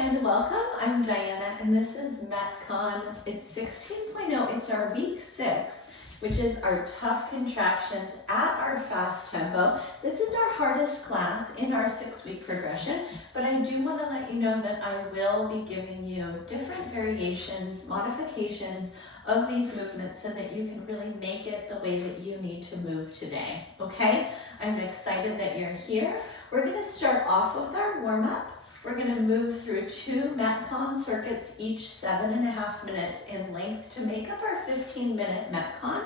and welcome. I'm Diana and this is MetCon. It's 16.0. It's our week 6, which is our tough contractions at our fast tempo. This is our hardest class in our 6-week progression, but I do want to let you know that I will be giving you different variations, modifications of these movements so that you can really make it the way that you need to move today, okay? I'm excited that you're here. We're going to start off with our warm-up. We're going to move through 2 MetCon circuits, each 7.5 minutes in length to make up our 15-minute MetCon.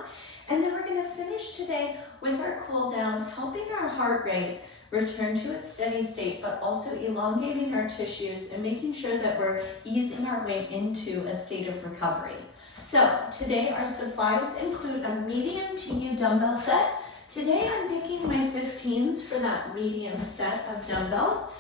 And then we're going to finish today with our cool down, helping our heart rate return to its steady state, but also elongating our tissues and making sure that we're easing our way into a state of recovery. So today our supplies include a medium to U dumbbell set. Today I'm picking my 15s for that medium set of dumbbells.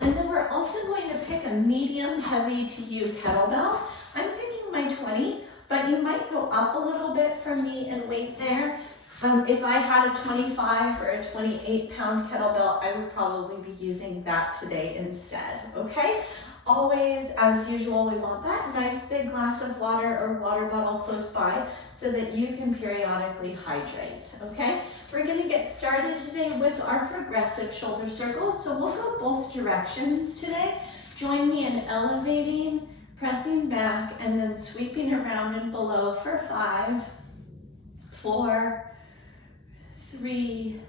And then we're also going to pick a medium heavy to U kettlebell. I'm picking my 20, but you might go up a little bit for me in weight there. If I had a 25 or a 28 pound kettlebell, I would probably be using that today instead, okay? Always, as usual, we want that nice big glass of water or water bottle close by so that you can periodically hydrate, okay? We're gonna get started today with our progressive shoulder circles. So we'll go both directions today. Join me in elevating, pressing back, and then sweeping around and below for 5, 4, 3,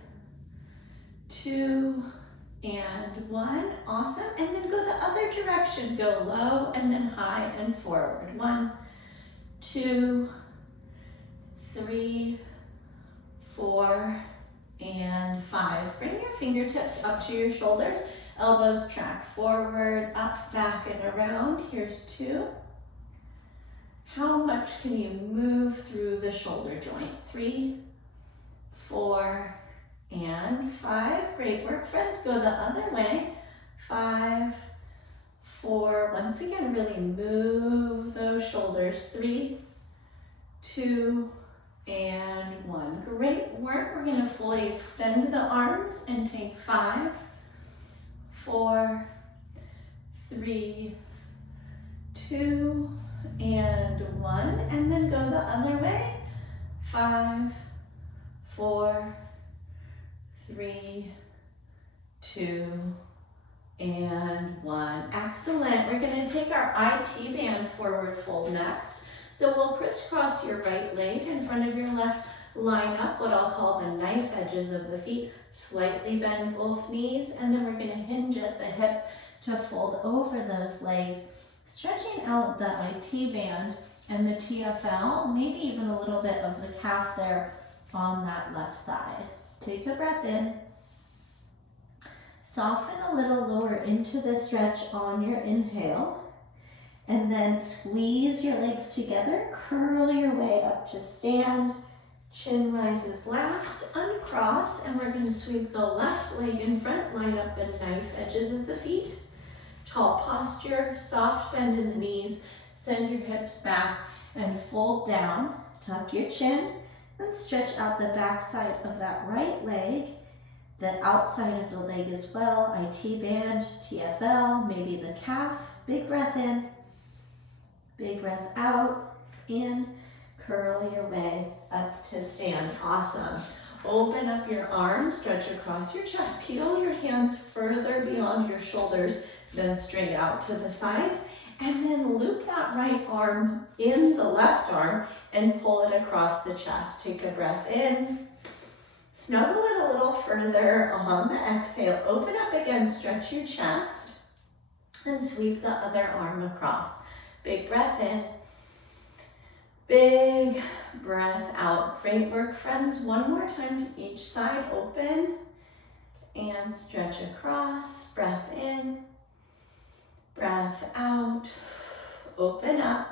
2, and 1. Awesome. And then go the other direction. Go low and then high and forward. 1, 2, 3, 4, and 5. Bring your fingertips up to your shoulders. Elbows track forward, up, back, and around. Here's 2. How much can you move through the shoulder joint? 3, 4, and 5. Great work, friends. Go the other way. 5, 4. Once again, really move those shoulders. 3, 2, and 1. Great work. We're going to fully extend the arms and take 5, 4, 3, 2, and 1. And then go the other way. 5, 4, 3, 2, and 1. Excellent. We're going to take our IT band forward fold next. So we'll crisscross your right leg in front of your left, line up what I'll call the knife edges of the feet, slightly bend both knees, and then we're going to hinge at the hip to fold over those legs, stretching out the IT band and the TFL, maybe even a little bit of the calf there on that left side. Take a breath in. Soften a little lower into the stretch on your inhale. And then squeeze your legs together. Curl your way up to stand. Chin rises last. Uncross. And we're going to sweep the left leg in front. Line up the knife edges of the feet. Tall posture. Soft bend in the knees. Send your hips back and fold down. Tuck your chin. And stretch out the back side of that right leg, the outside of the leg as well, IT band, TFL, maybe the calf. Big breath in, big breath out, in, curl your way up to stand. Awesome. Open up your arms, stretch across your chest, peel your hands further beyond your shoulders, then straight out to the sides. And then loop that right arm in the left arm and pull it across the chest. Take a breath in. Snuggle it a little further on the exhale. Open up again, stretch your chest. And sweep the other arm across. Big breath in. Big breath out. Great work, friends. One more time to each side. Open and stretch across. Breath in. Breath out, open up,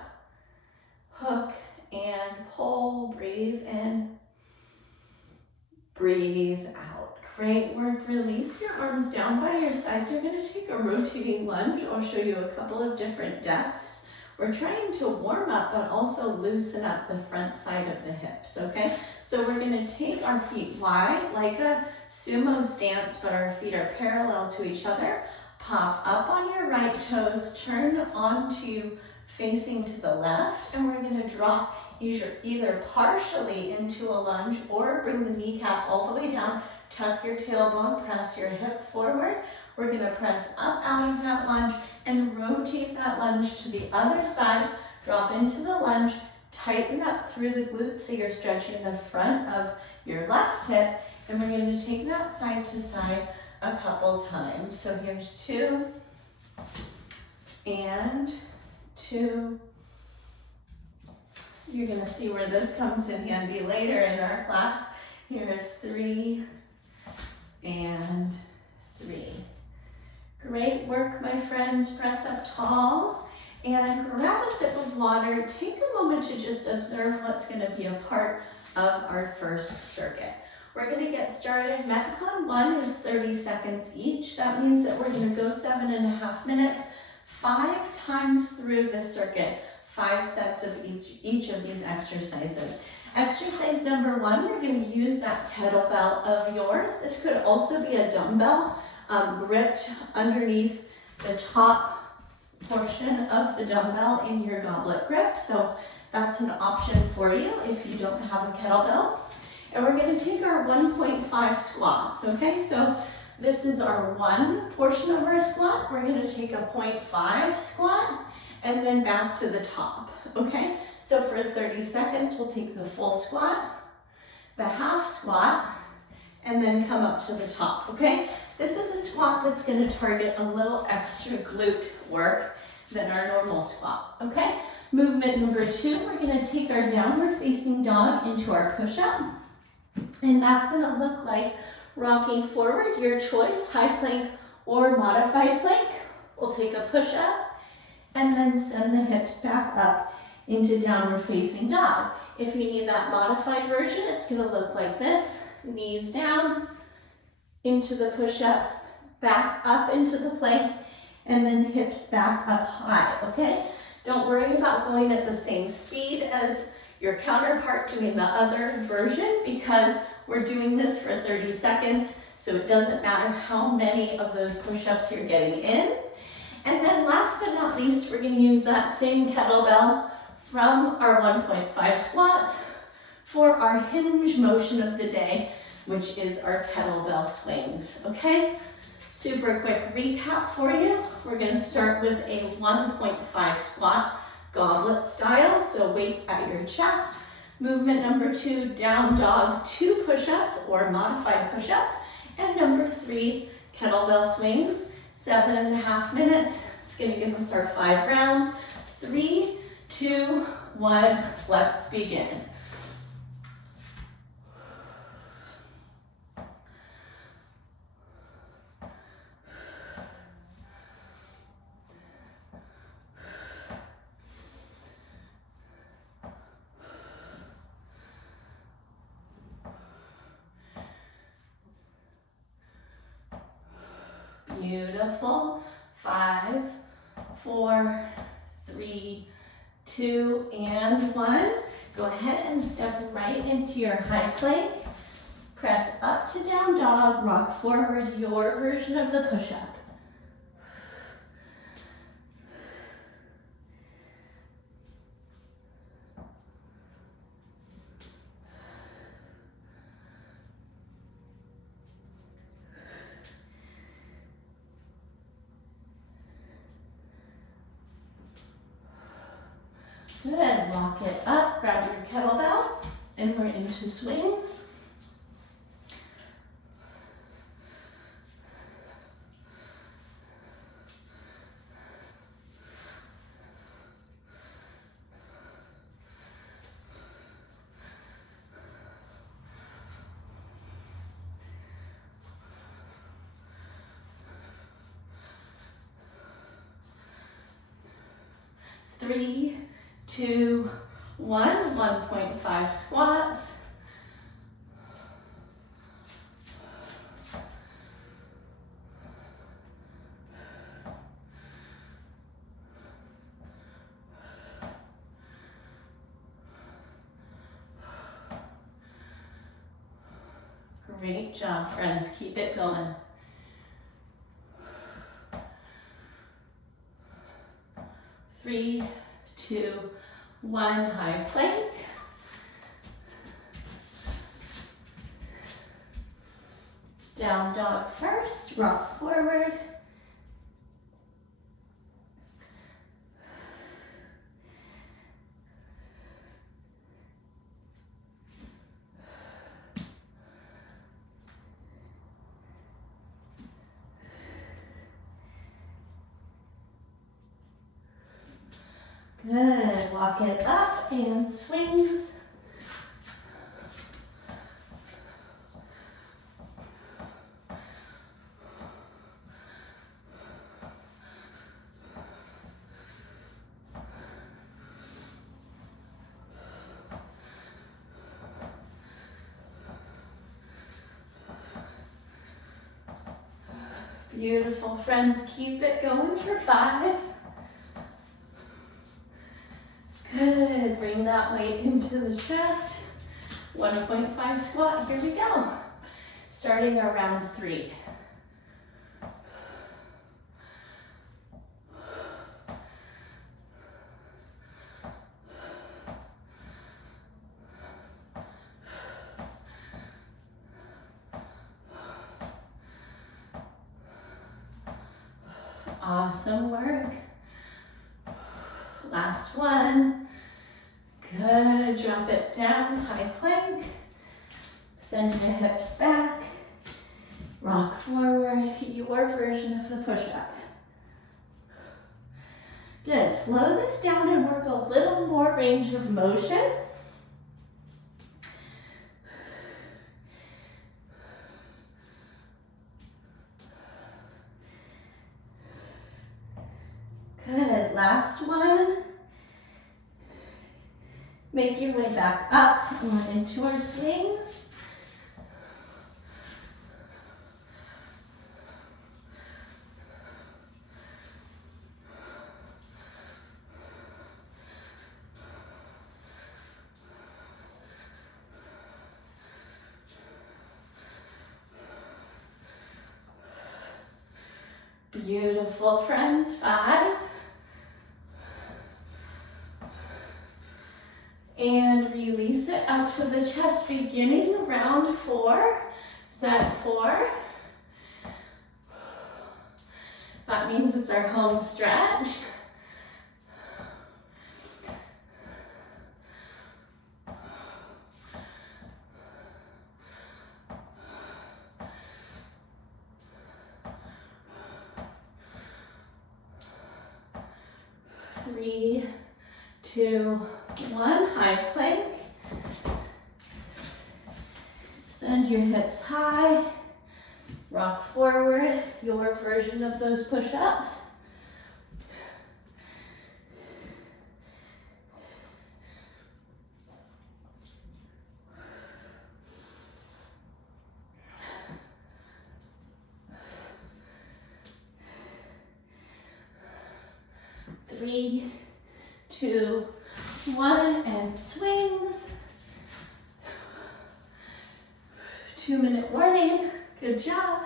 hook and pull, breathe in, breathe out. Great work. Release your arms down by your sides. You're going to take a rotating lunge. I'll show you a couple of different depths. We're trying to warm up, but also loosen up the front side of the hips, okay? So we're going to take our feet wide like a sumo stance, but our feet are parallel to each other. Pop up on your right toes, turn onto facing to the left, and we're gonna drop either partially into a lunge or bring the kneecap all the way down, tuck your tailbone, press your hip forward. We're gonna press up out of that lunge and rotate that lunge to the other side, drop into the lunge, tighten up through the glutes so you're stretching the front of your left hip, and we're going to take that side to side a couple times. So here's 2 and 2. You're going to see where this comes in handy later in our class. Here's 3 and 3. Great work, my friends. Press up tall and grab a sip of water. Take a moment to just observe what's going to be a part of our first circuit. We're going to get started. MetCon 1 is 30 seconds each. That means that we're going to go 7.5 minutes, 5 times through this circuit, 5 sets of each of these exercises. Exercise number 1, we're going to use that kettlebell of yours. This could also be a dumbbell gripped underneath the top portion of the dumbbell in your goblet grip. So that's an option for you if you don't have a kettlebell. And we're going to take our 1.5 squats, okay? So this is our 1 portion of our squat. We're going to take a 0.5 squat and then back to the top, okay? So for 30 seconds, we'll take the full squat, the half squat, and then come up to the top, okay? This is a squat that's going to target a little extra glute work than our normal squat, okay? Movement number 2, we're going to take our downward facing dog into our push-up. And that's going to look like rocking forward, your choice, high plank or modified plank. We'll take a push-up and then send the hips back up into downward facing dog. If you need that modified version, it's going to look like this. Knees down, into the push-up, back up into the plank, and then hips back up high, okay? Don't worry about going at the same speed as your counterpart doing the other version, because we're doing this for 30 seconds, so it doesn't matter how many of those push-ups you're getting in. And then last but not least, we're going to use that same kettlebell from our 1.5 squats for our hinge motion of the day, which is our kettlebell swings, okay? Super quick recap for you. We're going to start with a 1.5 squat, goblet style, so weight at your chest. Movement number 2, down dog, 2 push-ups or modified push-ups. And number 3, kettlebell swings, 7.5 minutes. It's going to give us our 5 rounds. 3, 2, 1, let's begin. Beautiful. 5, 4, 3, 2, and 1. Go ahead and step right into your high plank. Press up to down dog, rock forward, your version of the push-up. Good, lock it up, grab your kettlebell, and we're into swings. Three, 2, 1, 1.5 squats. Great job, friends. Keep it going. 3, 2, 1, high plank. Down dog first, rock forward. Good, walk it up and swings. Beautiful, friends, keep it going for 5. Good, bring that weight into the chest. 1.5 squat, here we go. Starting our round 3. Awesome work. Last one. Good, drop it down, high plank. Send the hips back. Rock forward, your version of the push-up. Good, slow this down and work a little more range of motion. Good, last one. Make your way back up and into our swings. Beautiful, friends. 5. And release it out to the chest, beginning round 4, set 4. That means it's our home stretch. Three, 2, 1, high plank. Send your hips high. Rock forward, your version of those push-ups. Three, 2, 1, and swings. 2-minute warning. Good job.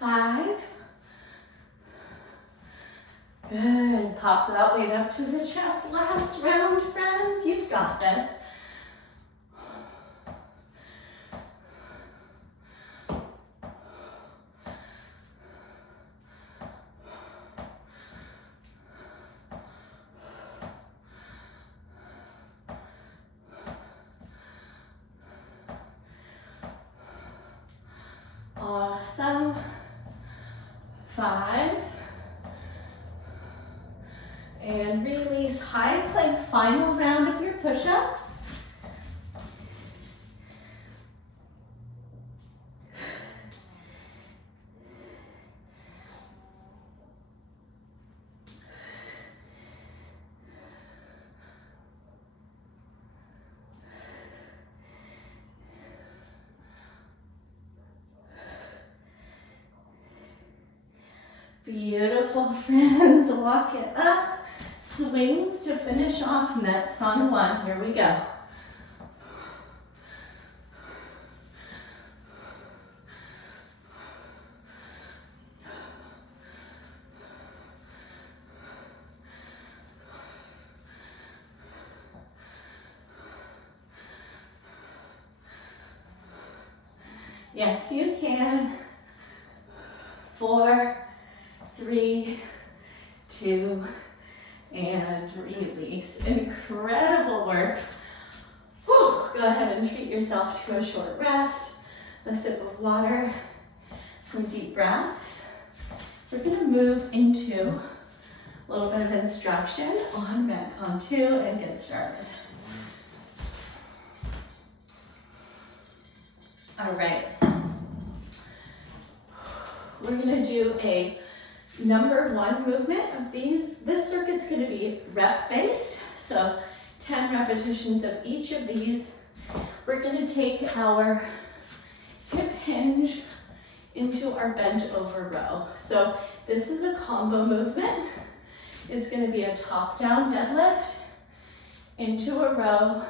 Five. Good. Pop that weight up to the chest. Last round, friends. You've got this. Awesome. 5. And release, high plank, final round of your push-ups. Beautiful, friends. Walk it up. Swings to finish off MetCon 1. Here we go. Yes, you can. 4, 3, 2, and release. Incredible work. Whew. Go ahead and treat yourself to a short rest, a sip of water, some deep breaths. We're gonna move into a little bit of instruction on MetCon 2 and get started. All right. We're gonna do a number 1 movement of these. This circuit's gonna be rep-based, so 10 repetitions of each of these. We're gonna take our hip hinge into our bent over row. So this is a combo movement. It's gonna be a top-down deadlift into a row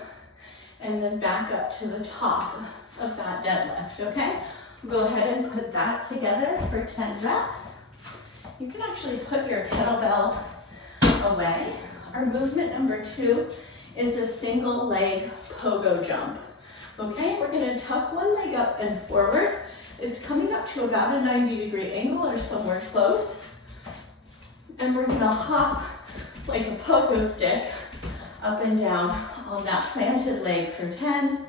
and then back up to the top of that deadlift, okay? Go ahead and put that together for 10 reps. You can actually put your kettlebell away. Our movement number 2 is a single leg pogo jump. Okay, we're gonna tuck one leg up and forward. It's coming up to about a 90-degree angle or somewhere close. And we're gonna hop like a pogo stick up and down on that planted leg for 10,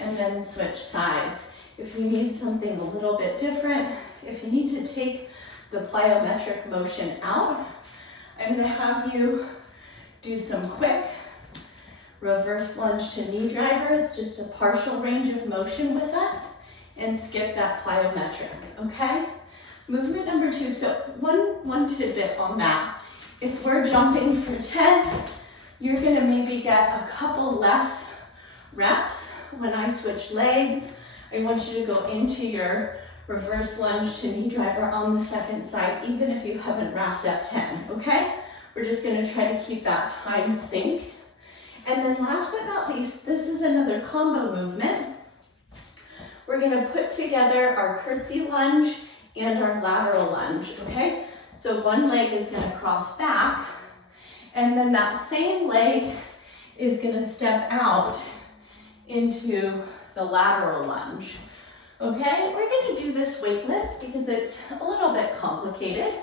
and then switch sides. If you need something a little bit different, if you need to take the plyometric motion out, I'm gonna have you do some quick reverse lunge to knee driver. It's just a partial range of motion with us, and skip that plyometric, okay? Movement number 2, so one tidbit on that. If we're jumping for 10, you're gonna maybe get a couple less reps when I switch legs. I want you to go into your reverse lunge to knee driver on the second side, even if you haven't wrapped up 10, okay? We're just gonna try to keep that time synced. And then last but not least, this is another combo movement. We're gonna put together our curtsy lunge and our lateral lunge, okay? So one leg is gonna cross back, and then that same leg is gonna step out into the lateral lunge, okay? We're gonna do this weightless because it's a little bit complicated,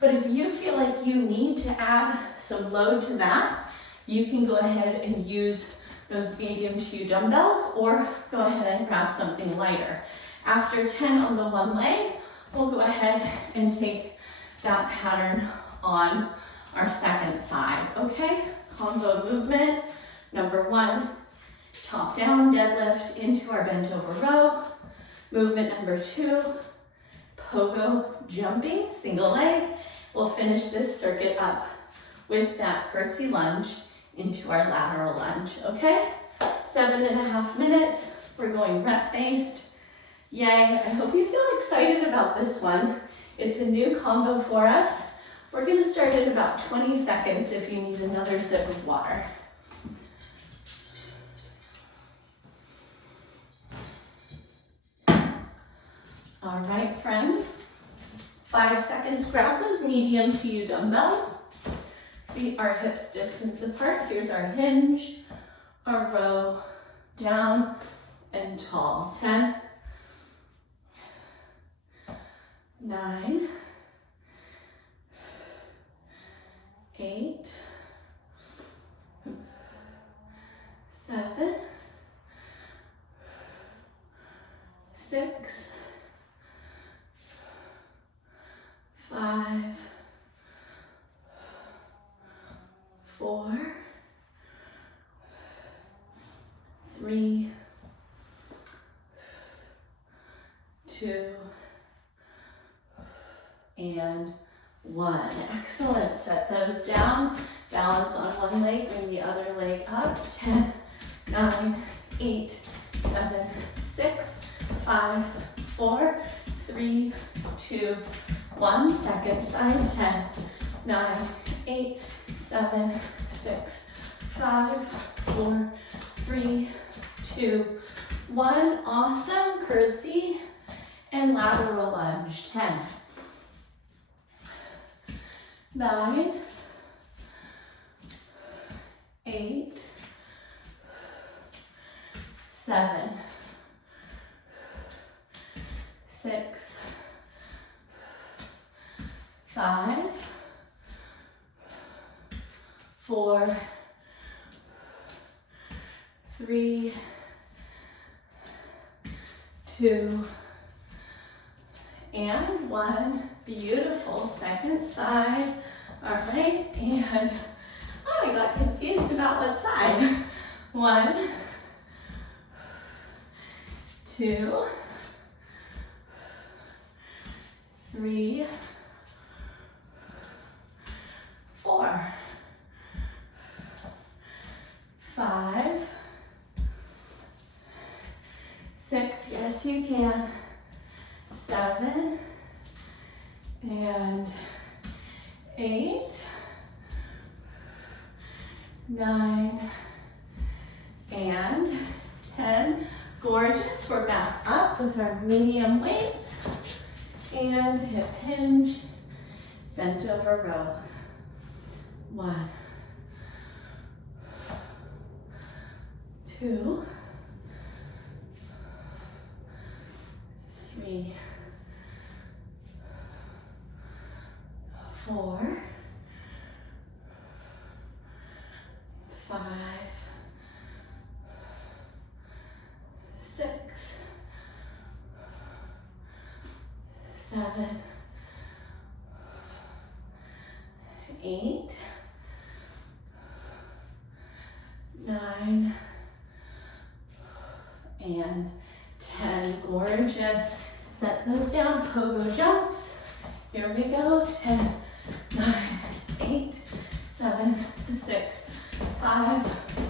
but if you feel like you need to add some load to that, you can go ahead and use those medium to dumbbells, or go ahead and grab something lighter. After 10 on the one leg, we'll go ahead and take that pattern on our second side, okay? Combo movement, number 1, top down deadlift into our bent over row. Movement number 2, pogo jumping, single leg. We'll finish this circuit up with that curtsy lunge into our lateral lunge, okay? 7.5 minutes. We're going rep-based. Yay, I hope you feel excited about this one. It's a new combo for us. We're gonna start in about 20 seconds if you need another sip of water. All right, friends. 5 seconds, grab those medium to you dumbbells. Feet are hips distance apart. Here's our hinge, our row, down and tall. 10, 9, 8, 7, 6, 5, 4, 3, 2, and 1. Excellent. Set those down. Balance on one leg, bring the other leg up. 10, 9, 8, 7, 6, 5, 4, 3, 2, 1 second side, 10, 9, 8, 7, 6, 5, 4, 3, 2, 1. Awesome. Curtsy and lateral lunge. 10, 9, 8, 7, 6, 5, 4, 3, 2, and 1. Beautiful. Second side. All right, and oh, I got confused about what side. 1, 2, 3, 4, 5, 6, yes you can, 7, and 8, 9, and 10. Gorgeous. We're back up with our medium weights and hip hinge, bent over row. 1, 2, 3, 4, 5, 6, 7, 8, 9, and 10. Gorgeous. Set those down. Pogo jumps. Here we go. 10, 9, 8, 7, 6, 5,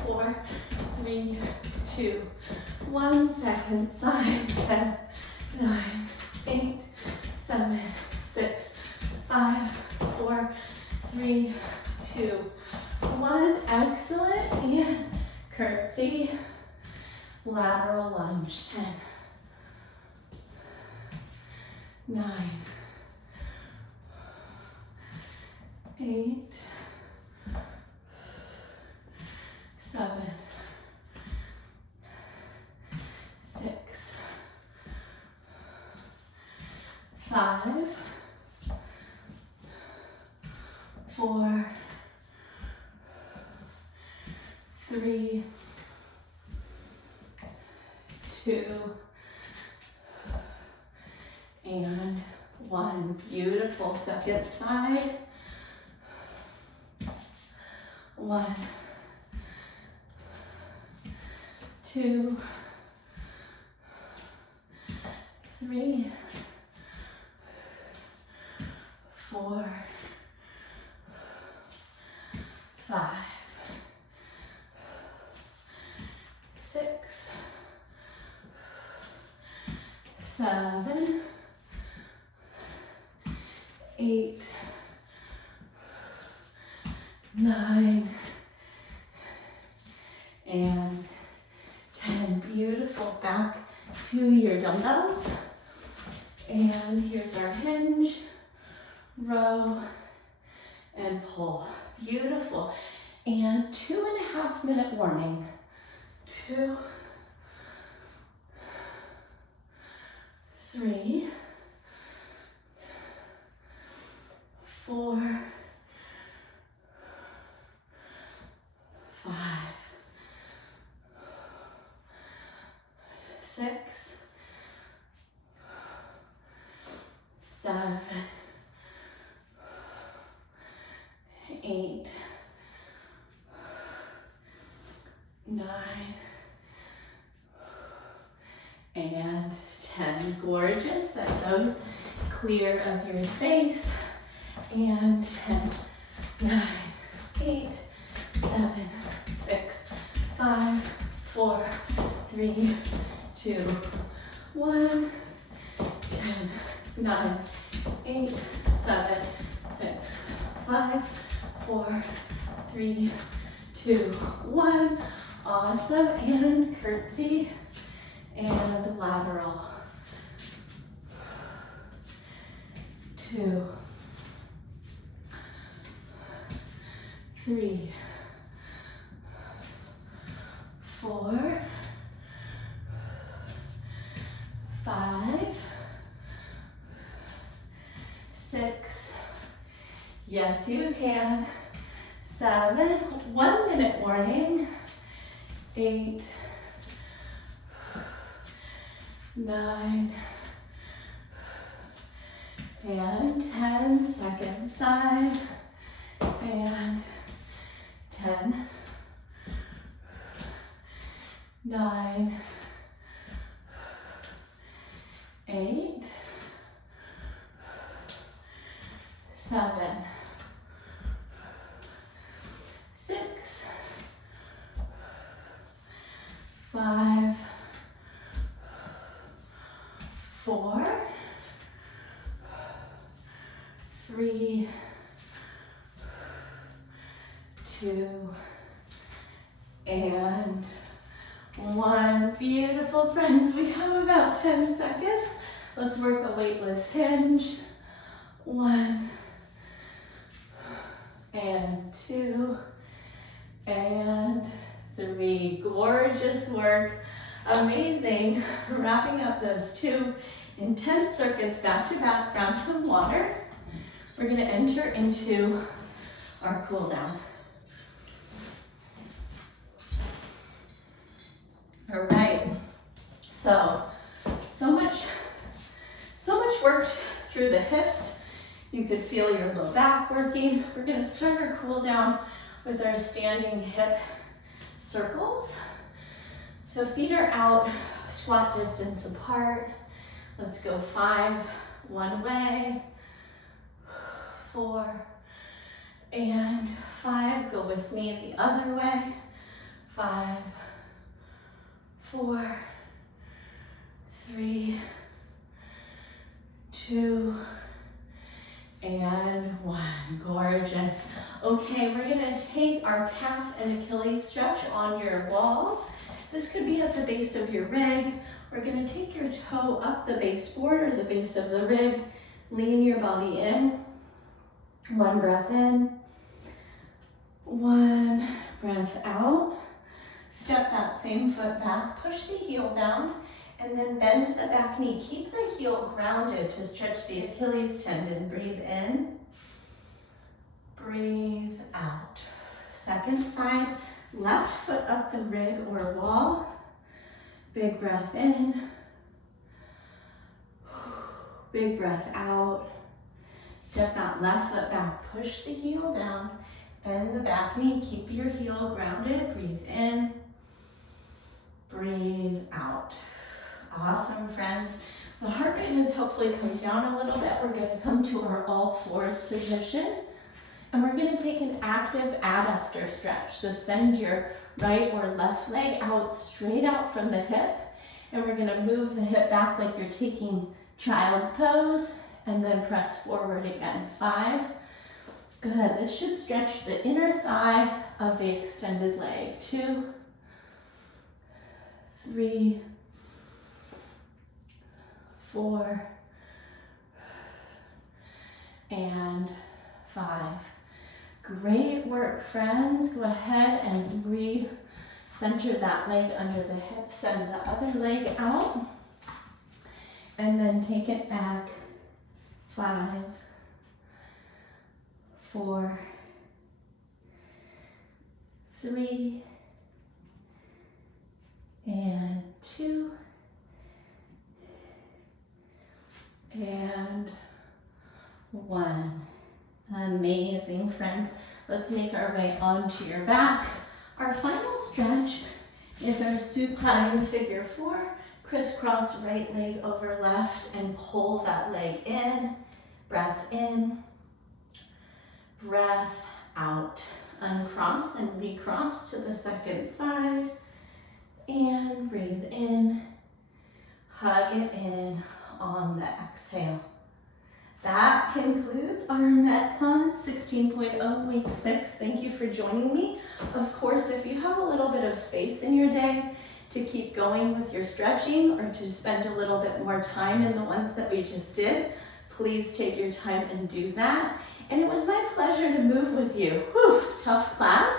4, 3, 2, 1. Second side. 10, 9, 8, 7, 6, 5, 4, 3, 2, 1. Excellent. And curtsy, lateral lunge. 10, 9, 8, 7, 6, 5, 4, 3, 2, and 1. Beautiful. Second side. 1, 2, 3, 4, 5, 6, 7, 8, 9, and 10. Beautiful. Back to your dumbbells. And here's our hinge, row, and pull. Beautiful. And 2.5 minute warning. 2, 3, 4, 5, 6, 7, 8, 9, and 10. Gorgeous. Set those clear of your space. And 10, 9, 8, 7, 6, 5, 4, 3, 2, 1, 10, 9, 8, 7, 6, 5, 4, 3, 2, 1. Awesome. And curtsy and lateral. 2, 3, 4, 5, 6, yes you can, 7, 1 minute warning, 8, 9, and 10, second side, and 10, 9, 8, 7, 6, 5, 4, 3, 2, and 1. Beautiful, friends. We have about 10 seconds. Let's work a weightless hinge. 1, and 2, and 3. Gorgeous work. Amazing. Wrapping up those 2 intense circuits back to back. Grab some water. We're going to enter into our cool down. All right. So much work through the hips. You could feel your low back working. We're going to start our cool down with our standing hip circles. So feet are out, squat distance apart. Let's go 5, one way, 4, and 5. Go with me the other way. 5, 4, 3, 2, and 1. Gorgeous. Okay, we're gonna take our calf and Achilles stretch on your wall. This could be at the base of your rig. We're gonna take your toe up the baseboard or the base of the rig. Lean your body in. 1 breath in. 1 breath out. Step that same foot back, push the heel down, and then bend the back knee. Keep the heel grounded to stretch the Achilles tendon. Breathe in, breathe out. Second side, left foot up the rig or wall. Big breath in, big breath out. Step that left foot back, push the heel down, bend the back knee, keep your heel grounded. Breathe in, breathe out. Awesome, friends. The heart rate has hopefully come down a little bit. We're going to come to our all fours position, and we're going to take an active adductor stretch. So send your right or left leg out, straight out from the hip, and we're going to move the hip back like you're taking child's pose, and then press forward again. 5. Good. This should stretch the inner thigh of the extended leg. 2, 3, 4, and 5. Great work, friends. Go ahead and re-center that leg under the hip. Send the other leg out. And then take it back. 5, 4, 3, and 2, and 1. Amazing, friends. Let's make our way onto your back. Our final stretch is our supine figure 4. Crisscross right leg over left and pull that leg in. Breath in, breath out. Uncross and recross to the second side. And breathe in, hug it in on the exhale. That concludes concludes our MetCon 16.0 week 6. Thank you for joining me. Of course, if you have a little bit of space in your day to keep going with your stretching or to spend a little bit more time in the ones that we just did, please take your time and do that. And it was my pleasure to move with you. Whew, tough class.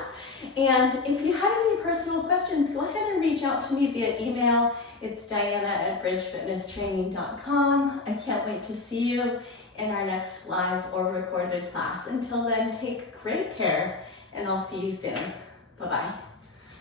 And if you had any personal questions, go ahead and reach out to me via email. It's diana@bridgefitnesstraining.com. I can't wait to see you in our next live or recorded class. Until then, take great care, and I'll see you soon. Bye-bye.